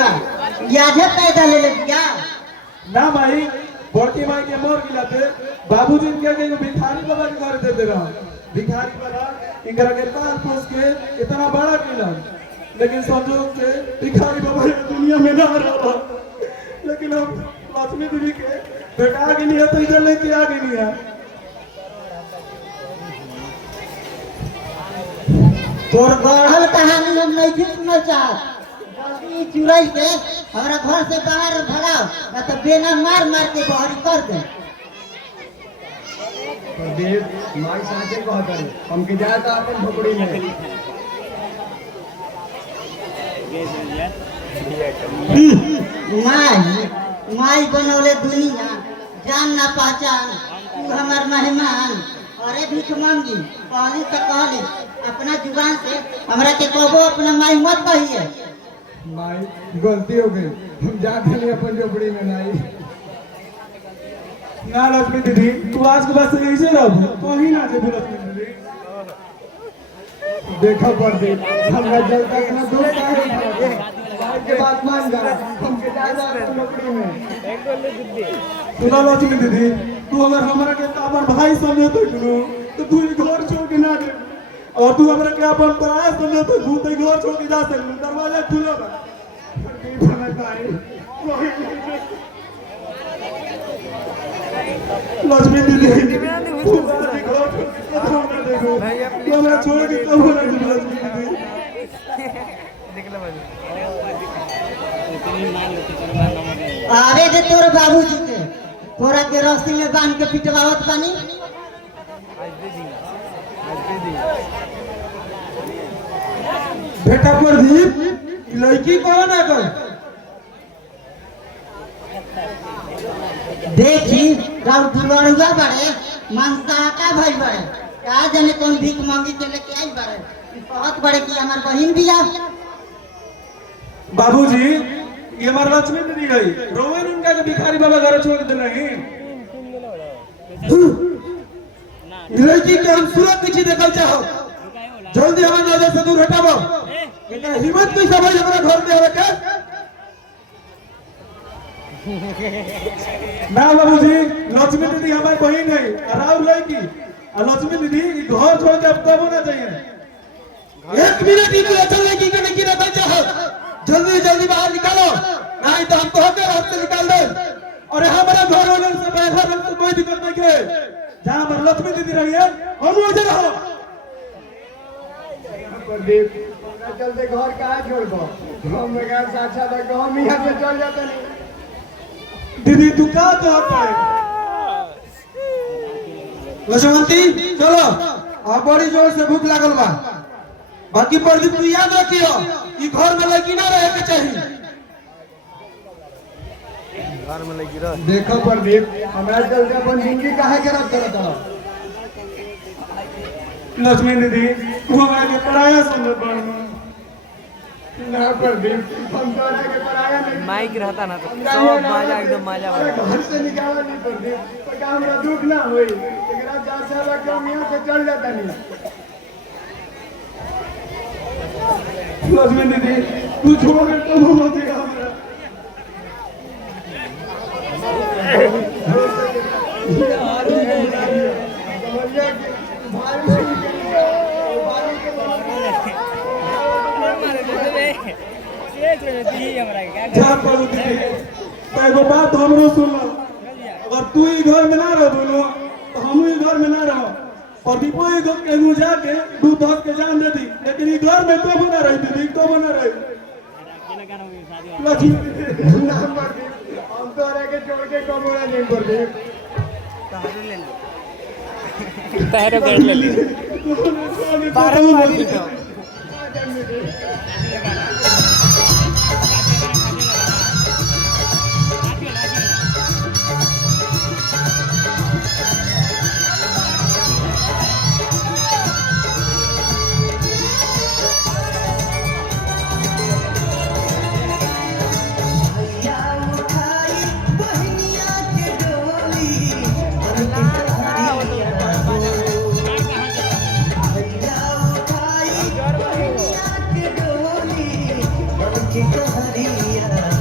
बा याजे पैदा ले दिया ना भाई बड़की माई के मर गिला थे बाबूजी के भिखारी बाबा के घर दे दे रहा भिखारी बाबा इनकरा के पाल पोस के इतना बड़ा किला लेकिन संजोग से भिखारी बाबा दुनिया में ना रहा लेकिन हम लक्ष्मी देवी के बेटा के लिए तो इधर लेके आ गई है तोर गढ़ल कहानी हम नहीं थी सुनना चाहत जल्दी चुराई के हमारा घर से बाहर भगाओ ना तो बेना मार मार के बाहर कर दे प्रदीप माई साथे कह करे हम के जाए तो अपन झोपड़ी में माई माई बनौले दुनिया जान ना पहचान तू हमार मेहमान अरे भीख मांगी कहली तो कहली अपना जुबान से हमरा के कहबो अपना माई मत कहिए माई गलती हो गई हम जाते नहीं अपन झोपड़ी में नहीं ना लक्ष्मी दीदी तू आज के बाद से ऐसे रहो कहीं ना जे लक्ष्मी दीदी देखा प्रदीप हमरा जल तक ना दो काहे माई के बात मान जा हम के जाए तो अपन झोपड़ी में सुना लक्ष्मी दीदी तू अगर हमारा के अपन भाई समझे तो तू घर छोड़ के ना दे और तू हमरा के अपन पराया समझे तो तू घर छोड़ के जा सकलू दरवाजा खुला बा लक्ष्मी दीदी तू हमरा छोड़ के कब ना लक्ष्मी दीदी आवे दे तोर बाबूजी के तोरा के रस्सी में बांध के पिटवावत बानी बेटा प्रदीप लड़की कौन ना कर देखी गाँव दुलड़ुआ बड़े मांसाहाका भाई बड़े का जाने कौन भीख मांगी के लेके आई बड़े बहुत बड़े की हमार बहन बिया बाबूजी ये हमारा लक्ष्मी दीदी गई रोवन उनका के भिखारी बाबा घर छोड़ दे नहीं लड़की के हम सूरत पीछे देखल चाहो जल्दी हमारे नजर से दूर हटाओ इनका हिम्मत कैसे भाई हमारा घर में आवे के ना बाबूजी लक्ष्मी दीदी हमारी बहन है राउर लड़की और लक्ष्मी दीदी घर छोड़ के अब कब होना चाहिए एक मिनट ही लक्ष्मी लड़की के नहीं रहता चाहो जल्दी जल्दी बाहर निकालो नहीं तो हम तो होकर रास्ते निकाल दे और हमारा घर वाले से बाहर हमसे कोई दिक्कत नहीं के जहाँ पर लक्ष्मी दीदी रही है हम वैसे रहो प्रदीप हमरा चलते घर कहाँ छोड़ दो हम बगैर साक्षा तक हम यहाँ से चल जाते नहीं दीदी तू क्या चाहता है लक्ष्मणती चलो आप बड़ी जोर से भूख लागल बा बाकी प्रदीप तू याद रखियो कि घर में लड़की ना रहे के चाहिए घर में लगी रह देखो प्रदीप हमरा चलते अपन जिंदगी काहे खराब करत हो लक्ष्मी दीदी तू हमरा के पराया समझ बन ना प्रदीप हम तो के पराया नहीं माइक रहता ना तो सब माजा एकदम माजा अरे घर से निकाला नहीं प्रदीप तो का हमरा दुख ना होई एकरा जा साला के हम यहाँ से चल जाता नहीं लक्ष्मी दीदी तू छोड़ के कब मत जा हमरा एगो बात हमरो सुन अगर तू ही घर में ना रह बोलो तो हम ही घर में ना रहो प्रदीपो ही केनू जाके दूध धस के जान दे दी लेकिन ई घर में तो बना रही दीदी तो बना रही ना प्रदीप हम तो रह के छोड़ के कमोड़ा नहीं प्रदीप तहरे कर ले ली बारह मारी तो सहरिया